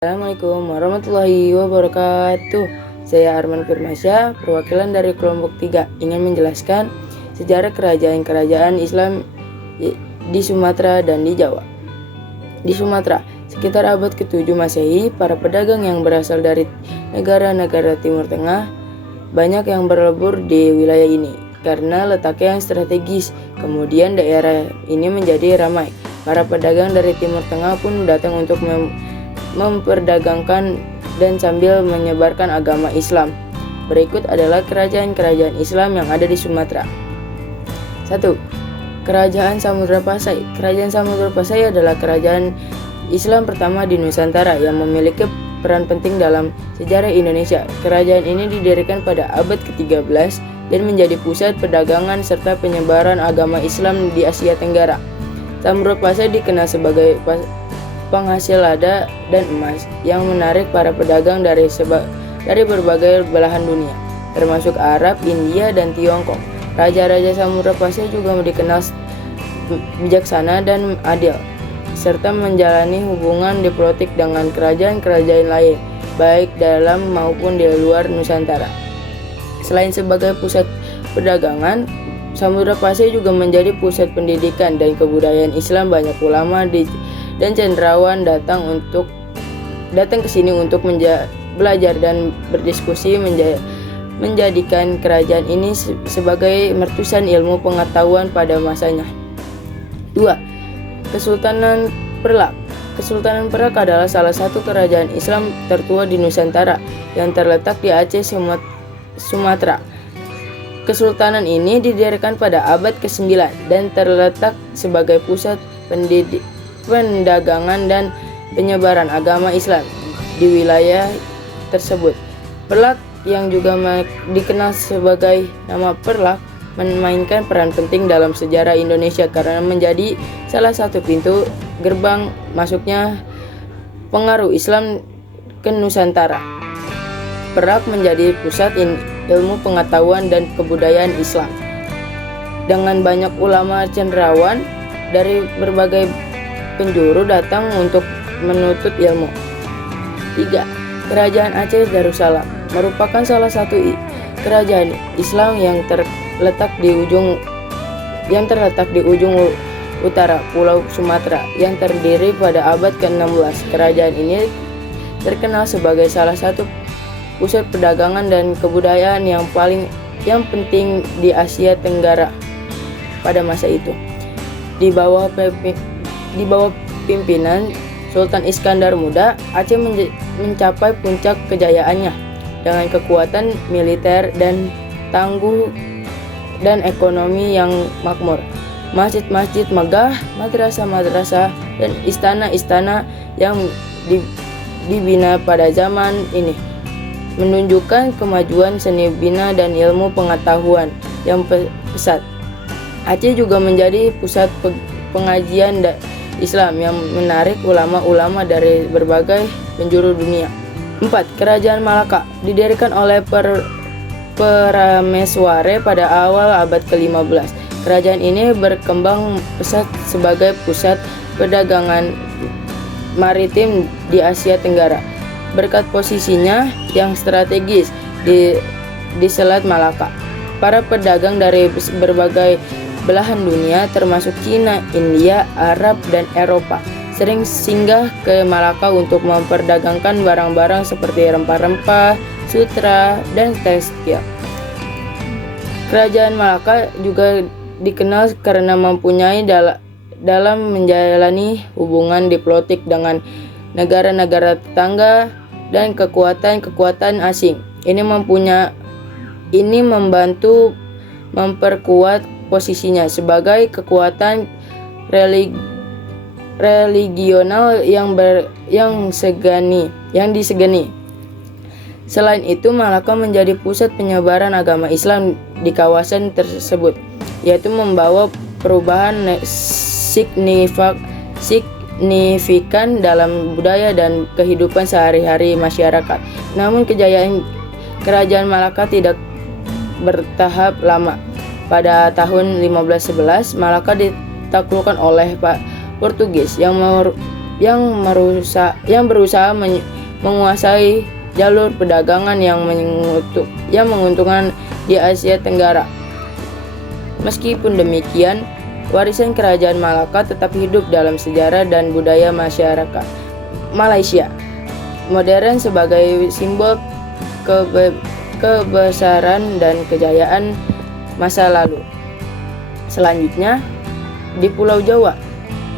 Assalamualaikum warahmatullahi wabarakatuh. Saya Arman Firmansyah, perwakilan dari kelompok 3, ingin menjelaskan sejarah kerajaan-kerajaan Islam di Sumatera dan di Jawa. Di Sumatera, sekitar abad ke-7 Masehi, para pedagang yang berasal dari negara-negara Timur Tengah banyak yang berlebur di wilayah ini karena letaknya yang strategis. Kemudian daerah ini menjadi ramai. Para pedagang dari Timur Tengah pun datang untuk memperdagangkan dan sambil menyebarkan agama Islam. Berikut adalah kerajaan-kerajaan Islam yang ada di Sumatera. 1. Kerajaan Samudra Pasai. Kerajaan Samudra Pasai adalah kerajaan Islam pertama di Nusantara yang memiliki peran penting dalam sejarah Indonesia. Kerajaan ini didirikan pada abad ke-13 dan menjadi pusat perdagangan serta penyebaran agama Islam di Asia Tenggara. Samudra Pasai dikenal sebagai penghasil lada dan emas yang menarik para pedagang dari berbagai belahan dunia, termasuk Arab, India, dan Tiongkok. Raja-raja Samudra Pasai juga dikenal bijaksana dan adil, serta menjalani hubungan diplomatik dengan kerajaan-kerajaan lain, baik dalam maupun di luar Nusantara. Selain sebagai pusat perdagangan, Samudra Pasai juga menjadi pusat pendidikan dan kebudayaan Islam. Banyak ulama dan cenderawasih datang ke sini untuk belajar dan berdiskusi, menjadikan kerajaan ini sebagai mercusuan ilmu pengetahuan pada masanya. 2. Kesultanan Perak. Kesultanan Perak adalah salah satu kerajaan Islam tertua di Nusantara yang terletak di Aceh, Sumatera. Kesultanan ini didirikan pada abad ke-9 dan terletak sebagai pusat pendagangan dan penyebaran agama Islam di wilayah tersebut. Perlak, yang juga dikenal sebagai nama Perlak, memainkan peran penting dalam sejarah Indonesia karena menjadi salah satu pintu gerbang masuknya pengaruh Islam ke Nusantara. Perak menjadi pusat ilmu pengetahuan dan kebudayaan Islam, dengan banyak ulama cenderawasih dari berbagai penjuru datang untuk menuntut ilmu. 3. Kerajaan Aceh Darussalam merupakan salah satu kerajaan Islam yang terletak di ujung utara Pulau Sumatera yang terdiri pada abad ke-16. Kerajaan ini terkenal sebagai salah satu pusat perdagangan dan kebudayaan yang penting di Asia Tenggara pada masa itu. Di bawah pimpinan Sultan Iskandar Muda, Aceh mencapai puncak kejayaannya dengan kekuatan militer dan tangguh dan ekonomi yang makmur. Masjid-masjid megah, madrasah-madrasah, dan istana-istana yang dibina pada zaman ini menunjukkan kemajuan seni bina dan ilmu pengetahuan yang pesat. Aceh juga menjadi pusat pengajian Islam yang menarik ulama-ulama dari berbagai penjuru dunia. 4. Kerajaan Malaka didirikan oleh Parameswara pada awal abad ke-15. Kerajaan ini berkembang pesat sebagai pusat perdagangan maritim di Asia Tenggara berkat posisinya yang strategis di Selat Malaka. Para pedagang dari berbagai belahan dunia termasuk Cina, India, Arab, dan Eropa sering singgah ke Malaka untuk memperdagangkan barang-barang seperti rempah-rempah, sutra, dan tekstil. Kerajaan Malaka juga dikenal karena mempunyai dalam menjalani hubungan diplomatik dengan negara-negara tetangga dan kekuatan-kekuatan asing. Ini membantu memperkuat posisinya sebagai kekuatan religional yang disegani. Selain itu, Malaka menjadi pusat penyebaran agama Islam di kawasan tersebut, yaitu membawa perubahan signifikan dalam budaya dan kehidupan sehari-hari masyarakat. Namun kejayaan Kerajaan Malaka tidak bertahap lama. Pada tahun 1511, Malaka ditaklukkan oleh Portugis yang yang berusaha menguasai jalur perdagangan yang menguntungkan di Asia Tenggara. Meskipun demikian, warisan kerajaan Malaka tetap hidup dalam sejarah dan budaya masyarakat Malaysia modern sebagai simbol kebesaran dan kejayaan masa lalu. Selanjutnya, di Pulau Jawa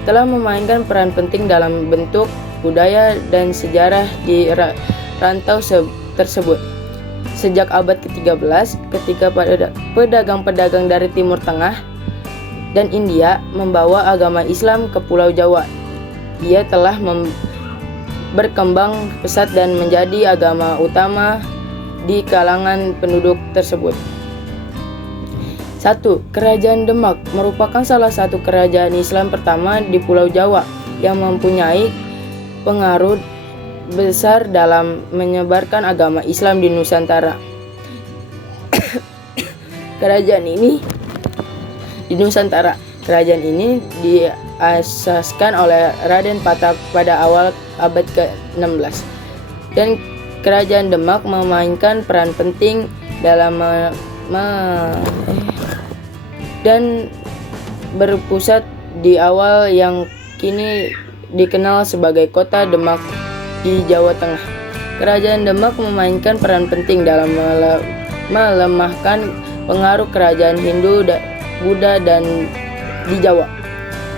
telah memainkan peran penting dalam bentuk budaya dan sejarah di rantau tersebut. Sejak abad ke-13, ketika pedagang-pedagang dari Timur Tengah dan India membawa agama Islam ke Pulau Jawa, ia telah berkembang pesat dan menjadi agama utama di kalangan penduduk tersebut. 1. Kerajaan Demak merupakan salah satu kerajaan Islam pertama di Pulau Jawa yang mempunyai pengaruh besar dalam menyebarkan agama Islam di Nusantara. Kerajaan ini diasaskan oleh Raden Patah pada awal abad ke-16, dan Kerajaan Demak memainkan peran penting dalam dan berpusat di awal yang kini dikenal sebagai Kota Demak di Jawa Tengah. Kerajaan Demak memainkan peran penting dalam melemahkan pengaruh kerajaan Hindu Buddha dan di Jawa,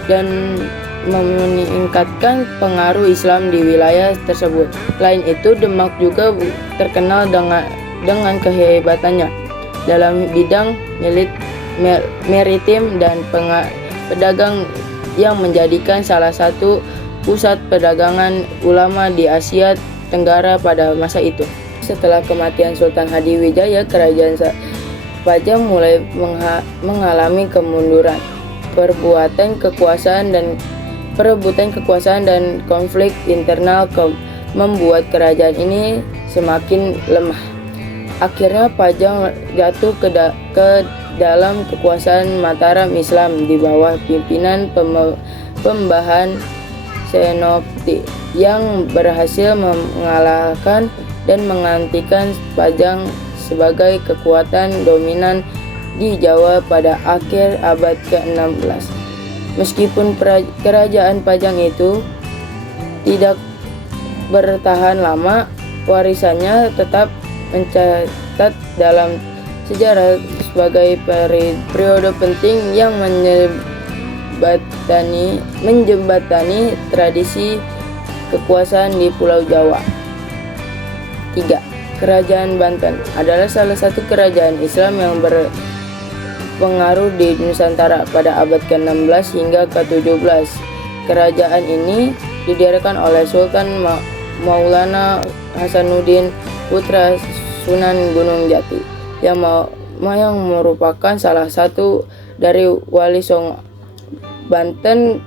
dan meningkatkan pengaruh Islam di wilayah tersebut. Selain itu, Demak juga terkenal dengan kehebatannya dalam bidang maritim dan pedagang yang menjadikan salah satu pusat perdagangan ulama di Asia Tenggara pada masa itu. Setelah kematian Sultan Hadiwijaya, Kerajaan Pajang mulai mengalami kemunduran. Perebutan kekuasaan dan konflik internal membuat kerajaan ini semakin lemah. Akhirnya Pajang jatuh ke dalam kekuasaan Mataram Islam di bawah pimpinan Pembahan Senopati yang berhasil mengalahkan dan menggantikan Pajang sebagai kekuatan dominan di Jawa pada akhir abad ke-16. Meskipun kerajaan Pajang itu tidak bertahan lama, warisannya tetap mencatat dalam sejarah sebagai periode penting yang menjembatani tradisi kekuasaan di Pulau Jawa. 3. Kerajaan Banten adalah salah satu kerajaan Islam yang berpengaruh di Nusantara pada abad ke-16 hingga ke-17. Kerajaan ini didirikan oleh Sultan Maulana Hasanuddin, putra Sunan Gunung Jati, yang merupakan salah satu dari Wali Songo. Banten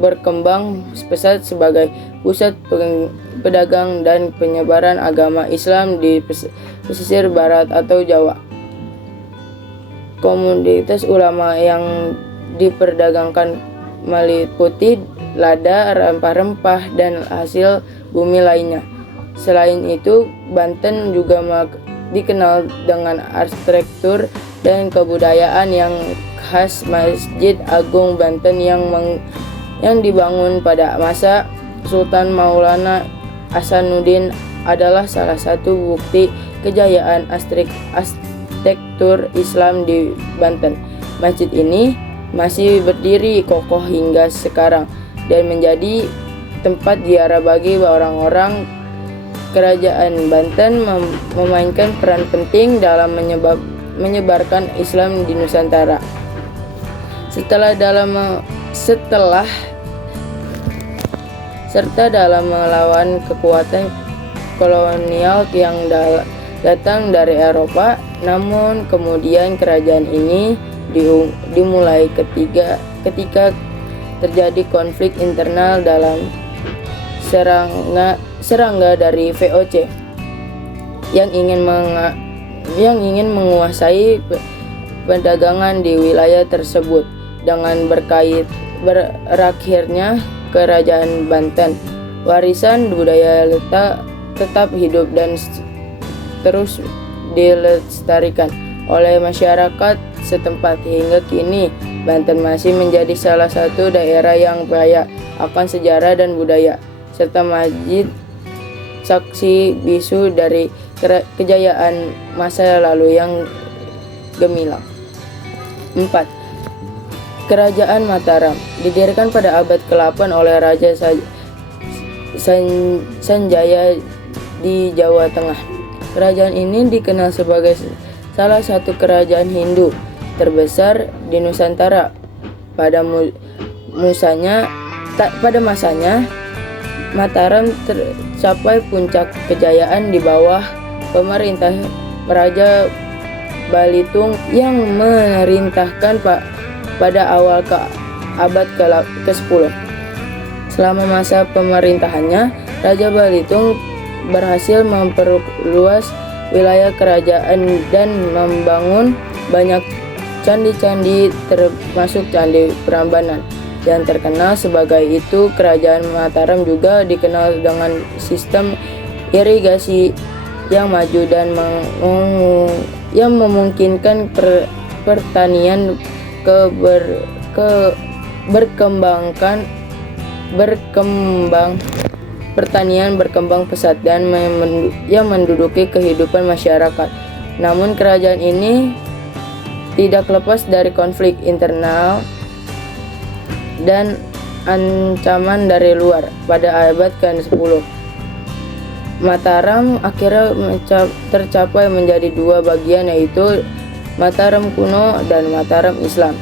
berkembang pesat sebagai pusat pedagang dan penyebaran agama Islam di pesisir barat atau Jawa. Komoditas ulama yang diperdagangkan meliputi lada, rempah-rempah, dan hasil bumi lainnya. Selain itu, Banten juga dikenal dengan arsitektur dan kebudayaan yang khas. Masjid Agung Banten yang dibangun pada masa Sultan Maulana Hasanuddin adalah salah satu bukti kejayaan arsitektur Islam di Banten. Masjid ini masih berdiri kokoh hingga sekarang dan menjadi tempat ziarah bagi orang-orang. Kerajaan Banten memainkan peran penting dalam menyebarkan Islam di Nusantara. Serta dalam melawan kekuatan kolonial yang datang dari Eropa. Namun kemudian kerajaan ini dimulai ketika terjadi konflik internal dalam serangga dari VOC yang ingin menguasai perdagangan di wilayah tersebut. Dengan berakhirnya Kerajaan Banten. Warisan budaya tetap hidup dan terus dilestarikan oleh masyarakat setempat. Hingga kini Banten masih menjadi salah satu daerah yang kaya akan sejarah dan budaya, serta masjid saksi bisu dari kejayaan masa lalu yang gemilang. 4. Kerajaan Mataram didirikan pada abad ke-8 oleh Raja Sanjaya di Jawa Tengah. Kerajaan ini dikenal sebagai salah satu kerajaan Hindu terbesar di Nusantara. Pada masanya, Mataram tercapai puncak kejayaan di bawah pemerintah Raja Balitung yang memerintahkan pada awal abad ke-10. Selama masa pemerintahannya, Raja Balitung berhasil memperluas wilayah kerajaan dan membangun banyak candi-candi, termasuk Candi Prambanan yang terkenal sebagai itu. Kerajaan Mataram juga dikenal dengan sistem irigasi yang maju dan yang memungkinkan pertanian berkembang pesat dan yang menduduki kehidupan masyarakat. Namun kerajaan ini tidak lepas dari konflik internal dan ancaman dari luar. Pada abad ke-10, Mataram akhirnya tercapai menjadi dua bagian, yaitu Mataram kuno dan Mataram Islam.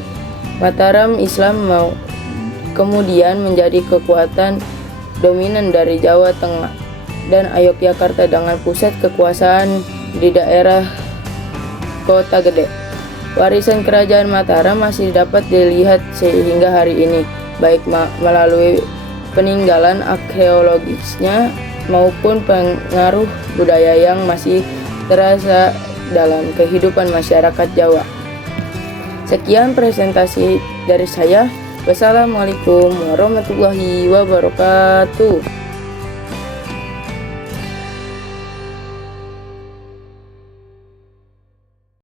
Mataram Islam kemudian menjadi kekuatan dominan dari Jawa Tengah dan Yogyakarta dengan pusat kekuasaan di daerah Kota Gede. Warisan kerajaan Mataram masih dapat dilihat sehingga hari ini, baik melalui peninggalan arkeologisnya maupun pengaruh budaya yang masih terasa dalam kehidupan masyarakat Jawa. Sekian presentasi dari saya. Wassalamualaikum warahmatullahi wabarakatuh.